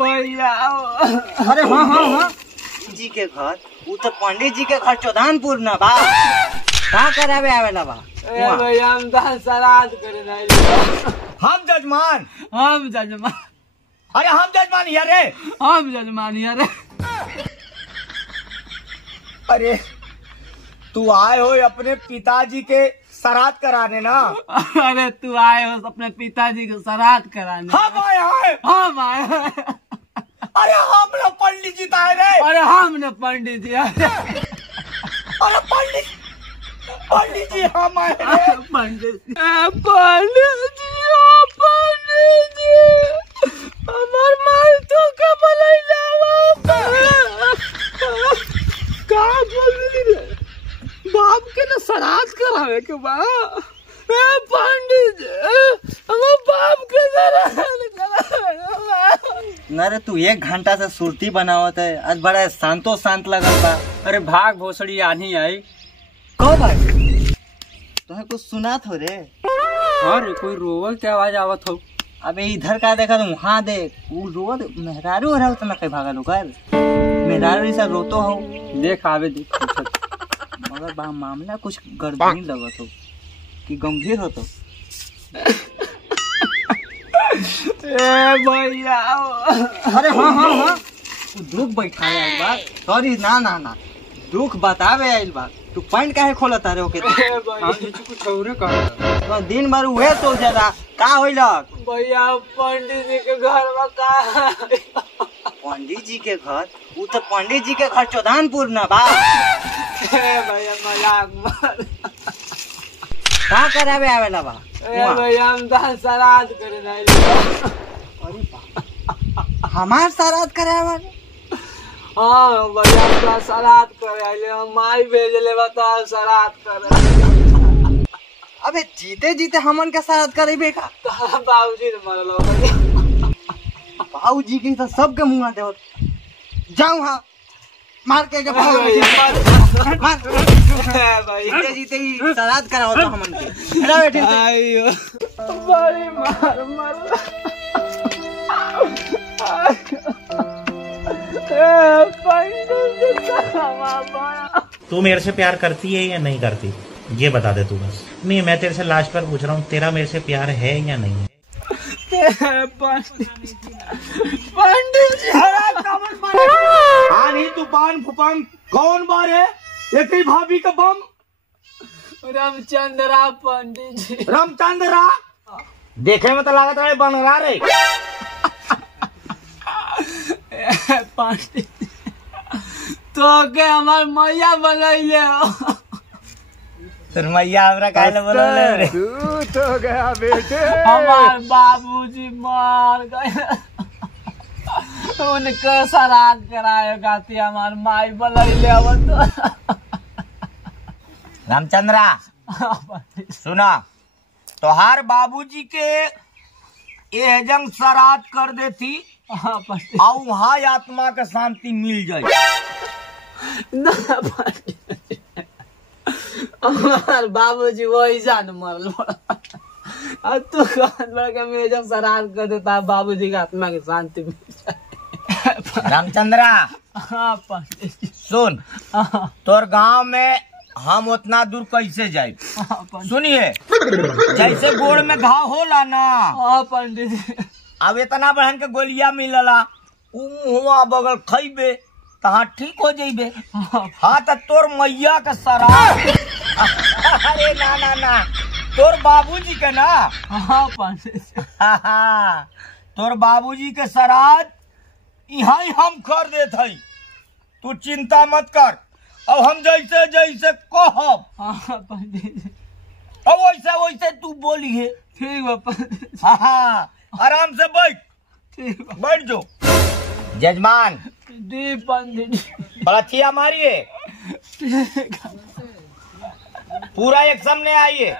भैया अरे हाँ हाँ हाँ जी के घर वो तो पंडित जी के घर चौधानपुर न बा का करावे आवेला बा भैया हम दान श्राद्ध करे नहीं हम जजमान अरे हम जजमान यारे हम जजमान यारे अरे तू आए हो अपने पिताजी के श्राद्ध कराने ना। अरे तू आए हो अपने पिताजी को श्राद्ध कराने। हम आए अरे हम लोग पंडित जी आए रे। अरे हमने पंडित जी अरे पंडित जी हम आए रे। पंडित जी हमार माल तो कमल का बोली रे बाप के ना श्राद्ध करावे के बा पंडित जी हमार बाप के श्राद्ध करावे। अरे तू 1 घंटा से सुरती बनावत है आज बड़ा शांतो शांत लगत बा। अरे भाग भोसड़ी आनी आई कब आई तुम्हें कुछ सुना थो रे। अरे कोई रोवल के आवाज आवत हो। अबे इधर का देखा तुम वहाँ देख वो रोड मेहरारू रहा उतना कहीं भागा लो कर मेहरारू ऐसा रोतो हो देख आवे देख मगर मामला कुछ गड़बड़ी लगत हो कि गंभीर हो तो। भैया अरे हाँ हाँ हाँ दुख बैठाए आइल बा सॉरी ना दुख बतावे आइल बा तू पैंट काहे खोलत रे ओके कुछ और कर दिन भर उहे सोच जाला का होइलक भैया पंडित जी के घर में का पंडित जी के घर वो तो पंडित जी के घर चौधानपुर न बा। भैया मजाक मार का करावे आवेला बा भैया हम दान श्राद्ध करे नहीं। अरे बा हमार श्राद्ध करावे हाँ भैया हम श्राद्ध करे हम माई भेजले बता श्राद्ध करे। अबे जीते जीते हमन के श्राद्ध करेबे का बाबूजी ने मरलो बाबूजी के तो सबके मुंह देवत जाऊं हाँ मार के मार जीते जीते ही श्राद्ध कराओ तो हमन के बैठे आयो बड़ी मार तू मेरे से प्यार करती है या नहीं करती ये बता दे तू बस। नहीं मैं तेरे से लास्ट पर पूछ रहा हूँ तेरा मेरे से प्यार है या नहीं है। पंडित जी आनी तूफान फुफान कौन बारे एक ही भाभी का बम रामचंद्रा पंडित जी रामचंद्रा देखे में तो लागत रहे बन रहा रे। पंडित तो के हमार मैया बनैले हो मैया हमरा काहे बनले रे तू तो गया बेटे हमार बाबूजी मर गए उनका श्राद्ध कराएगा ती हमार माई बनैले हो तो। रामचंद्रा सुना तोहार बाबूजी के ये जंग श्राद्ध कर देती और वहाँ आत्मा का शांति मिल जाए। हमार बाबूजी वही जान मरल तू बड़ा मैं जब श्राद्ध कर देता बाबूजी का आत्मा की शांति मिल जाए। रामचंद्रा हाँ पंडित सुन तोर गांव में हम उतना दूर कैसे जाए सुनिए जैसे गोड़ में घाव होला ना हाँ पंडित अब इतना बढ़न के गोलियां मिलला उ मुँह बगल खइबे तहाँ ठीक हो जाइबे। हाँ तो तोर मैया के श्राद्ध अरे ना तोर बाबूजी के ना हाँ पंडित तोर बाबूजी के श्राद्ध यहाँ ही हम कर देत हई तू चिंता मत कर अब हम जैसे जैसे कहब हाँ पंडित अब वैसे वैसे तू बोली है। ठीक है पंडित हाँ आराम से बैठ ठीक है बैठ जो जजमान दी पंडित बड़थिया मारिए पूरा एक सामने आइए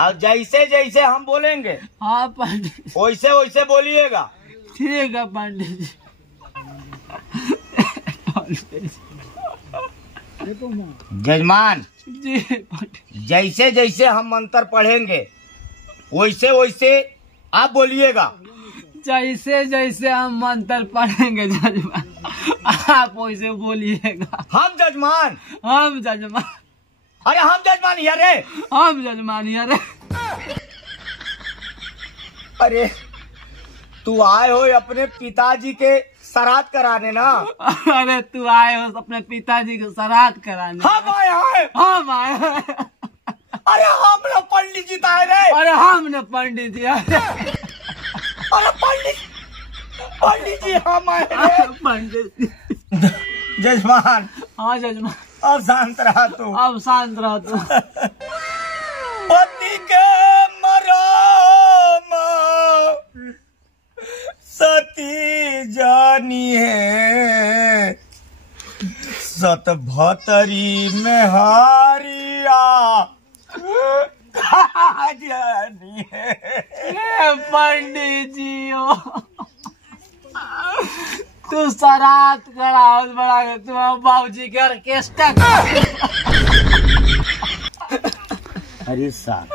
अब जैसे जैसे हम बोलेंगे हाँ पंडित वैसे वैसे बोलिएगा। ठीक है पंडित जजमान जी पंडित जैसे जैसे हम मंत्र पढ़ेंगे वैसे वैसे आप बोलिएगा। जैसे जैसे हम मंत्र पढ़ेंगे जजमान, आप वैसे बोलिएगा। हम जजमान? हम जजमान। अरे हम जजमान यार रे। हम जजमान यार रे। अरे तू आए हो अपने पिताजी के श्राद्ध कराने ना? अरे तू आए हो अपने पिताजी को श्राद्ध कराने। हम आए हैं। हम आए हैं। अरे हम लोग पंडित जी आए रे। अरे हमने पंडित जी आए। अरे पंडित जी हम आए रे। पंडित जी। जजमान। हाँ जजमान। अब शांत रहा तू। अब शांत रहा तू। पति के मराम सती जानी है, सत भतरी में हारिया जानी है। पंडित जी हो तू श्राद्ध कराओ बड़ा के तू बाबूजी के ऑर्केस्ट्रा। अरे साहब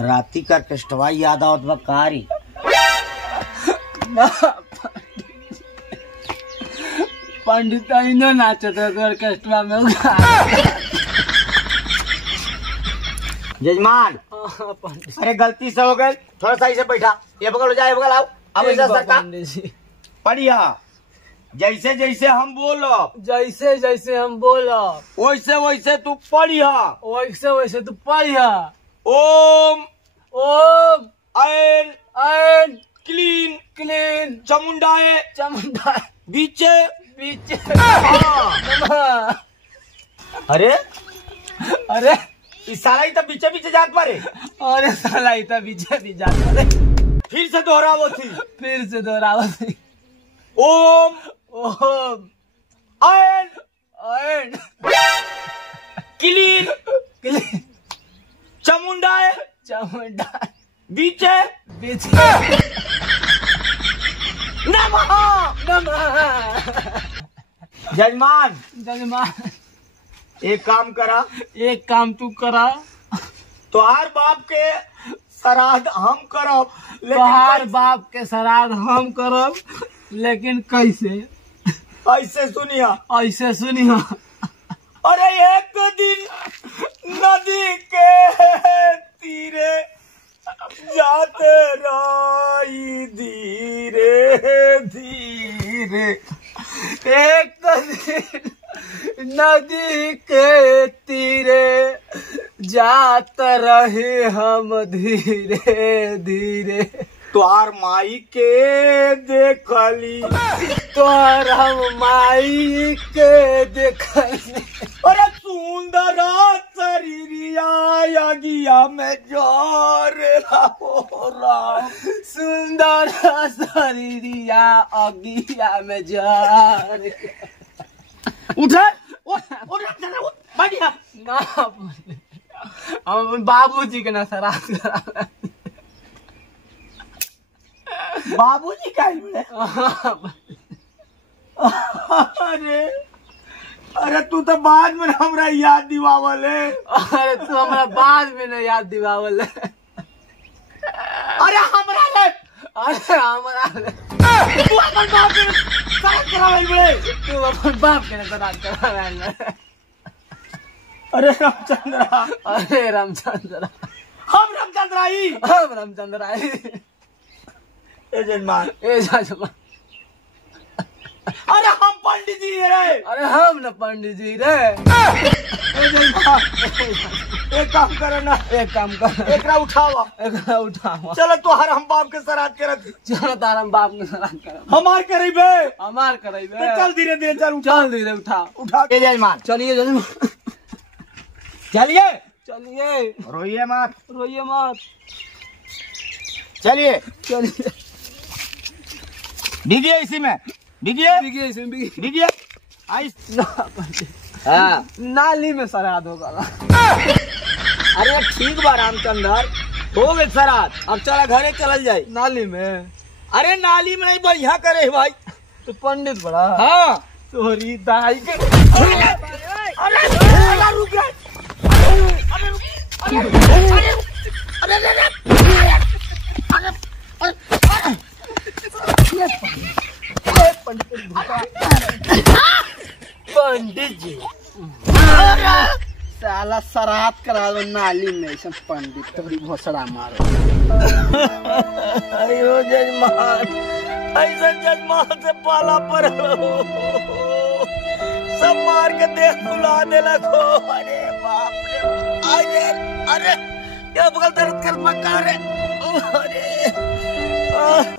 राती का ऑर्केस्ट्रा याद आवत बा कारी। पंडित इनो नाचत है ऑर्केस्ट्रा में। जजमान अरे गलती से हो गए, थोड़ा सा इसे बैठा, ये बगल हो जाए, ये बगल आओ। अब ऐसा सरकार बढ़िया जैसे जैसे हम बोलो, जैसे जैसे हम बोलो वैसे वैसे तू पढ़िया, वैसे वैसे तू पढ़िया। ओम ओम ऐन ऐन क्लीन क्लीन चमुंडाए चमुंडा बीचे बीचे। अरे अरे इस साला ही तो बीचे बीचे जात मारे। अरे साला इतना बीचे भी जाता है। फिर से दोहरावो थी। फिर से दोहरावो थी। ओम ओम ऐन ऐन क्लीन क्लीन चमुंडाए चमुंडा बीचे बीचे। नमः नमः। जजमान जजमान एक काम करा, एक काम तू करा। तोहार बाप के श्राद्ध हम करब, तोहार बाप के श्राद्ध हम करब, लेकिन कैसे? ऐसे सुनिया। ऐसे सुनिया। अरे एक दिन नदी के तीरे जाते रही धीरे धीरे। एक दिन नदी के तीरे जात रहे हम धीरे धीरे। तोहार माई के देखली, तोहर हम माई के देखली। अरे सुंदर शरीरिया अगिया में जोर हो राम। सुंदर शरीरिया अगिया में जार। उठे बढ़िया। ना हम बाबूजी के ना श्राद्ध करा। बाबूजी का अरे अरे तू तो बाद में हमरा याद दिवावल है। अरे तू हमरा बाद में ना याद दिवावल है। अरे हमरा ले, अरे हमरा ले। तू अपन बाप के श्राद्ध करावल बे। तू अपन बाप के श्राद्ध करावल। अरे रामचंद्रा। अरे रामचंद्रा। हम रामचंद्रा ही। हम रामचंद्रा ही। ए जजमान। ए जजमान। अरे हम पंडित जी रे। अरे हम न पंडित जी रे। ए जजमान एक काम करो ना, एक काम कर, एकरा उठावा, एकरा उठावा। चलो तोहर हम बाप के श्राद्ध करत। चलो तार हम बाप के श्राद्ध करब। हमार करेबे, हमार करेबे। चल धीरे धीरे चल, चल धीरे उठा उठा। ए जजमान चलिए जजमान। चलिए चलिए। रोइए मत, रोइए मत। चलिए चलिए। डिगिए इसी में, डिगिए बिगिए इसमें बिगिए। डिगिए आइस ना हाँ। नाली में श्राद्ध होगा। अरे ठीक बा रामचंद्र, हो गए श्राद्ध, अब चला घरे चल जाए। नाली में? अरे नाली में नहीं बढ़िया करे भाई। तो पंडित बड़ा। हाँ तोरी दाई के। अरे रुक गए। पंडित जी साला श्राद्ध करा दो नाली में, सब पंडित तोरी घोसड़ा मारो। अयो जजमान, ऐसा जजमान से पाला पर सब मार के देख बुला दे लगो। अरे बाप रे, अरे अरे ये बगल दर्द कर मका रे। अरे